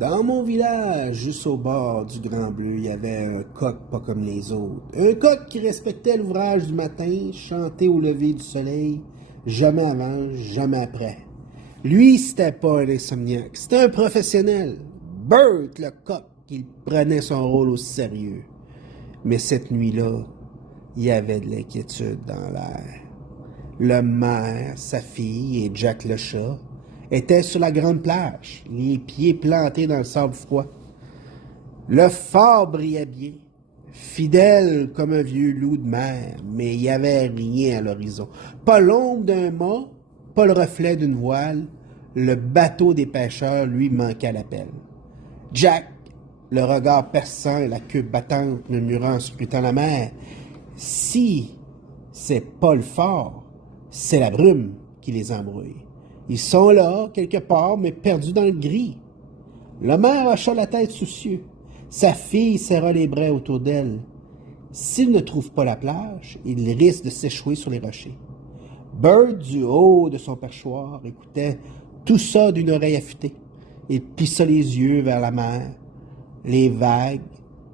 Dans mon village, juste au bord du Grand Bleu, il y avait un coq pas comme les autres. Un coq qui respectait l'ouvrage du matin, chantait au lever du soleil, jamais avant, jamais après. Lui, c'était pas un insomniaque, c'était un professionnel. Bert, le coq, il prenait son rôle au sérieux. Mais cette nuit-là, il y avait de l'inquiétude dans l'air. Le maire, sa fille et Jack le chat étaient sur la grande plage, les pieds plantés dans le sable froid. Le phare brillait bien, fidèle comme un vieux loup de mer, mais il n'y avait rien à l'horizon. Pas l'ombre d'un mât, pas le reflet d'une voile. Le bateau des pêcheurs lui manquait l'appel. Jack, le regard perçant et la queue battante, murmurant en scrutant la mer, « Si c'est pas le phare, c'est la brume qui les embrouille. Ils sont là, quelque part, mais perdus dans le gris. » Le maire hocha la tête soucieux. Sa fille serra les bras autour d'elle. S'il ne trouve pas la plage, il risque de s'échouer sur les rochers. Bert, du haut de son perchoir, écoutait tout ça d'une oreille affûtée. Il plissa les yeux vers la mer. Les vagues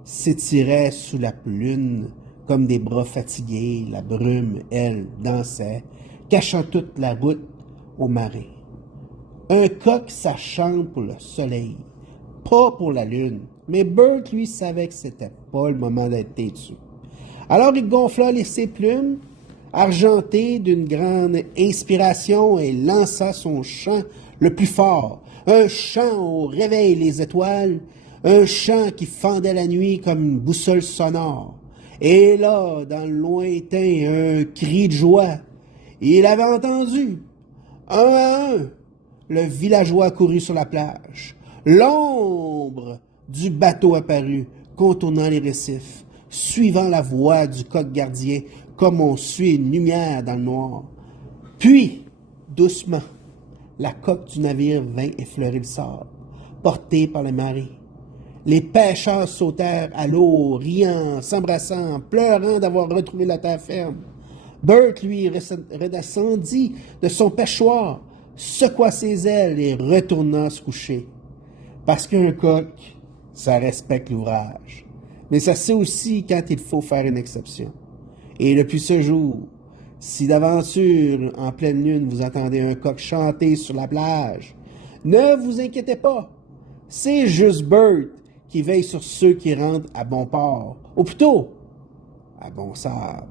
s'étiraient sous la lune comme des bras fatigués. La brume, elle, dansait, cachant toute la route au marais. Un coq, ça chante pour le soleil, pas pour la lune. Mais Bert, lui, savait que c'était pas le moment d'être têtu. Alors il gonfla ses plumes, argenté d'une grande inspiration, et lança son chant le plus fort. Un chant au réveil les étoiles, un chant qui fendait la nuit comme une boussole sonore. Et là, dans le lointain, un cri de joie. Il avait entendu, un à un, le villageois courut sur la plage. L'ombre du bateau apparut, contournant les récifs, suivant la voie du coq gardien, comme on suit une lumière dans le noir. Puis, doucement, la coque du navire vint effleurer le sable, portée par les marées. Les pêcheurs sautèrent à l'eau, riant, s'embrassant, pleurant d'avoir retrouvé la terre ferme. Bert, lui, redescendit de son pêchoir, secoua ses ailes et retourna se coucher. Parce qu'un coq, ça respecte l'ouvrage. Mais ça sait aussi quand il faut faire une exception. Et depuis ce jour, si d'aventure, en pleine lune, vous entendez un coq chanter sur la plage, ne vous inquiétez pas. C'est juste Bert qui veille sur ceux qui rentrent à bon port, ou plutôt, à bon sable.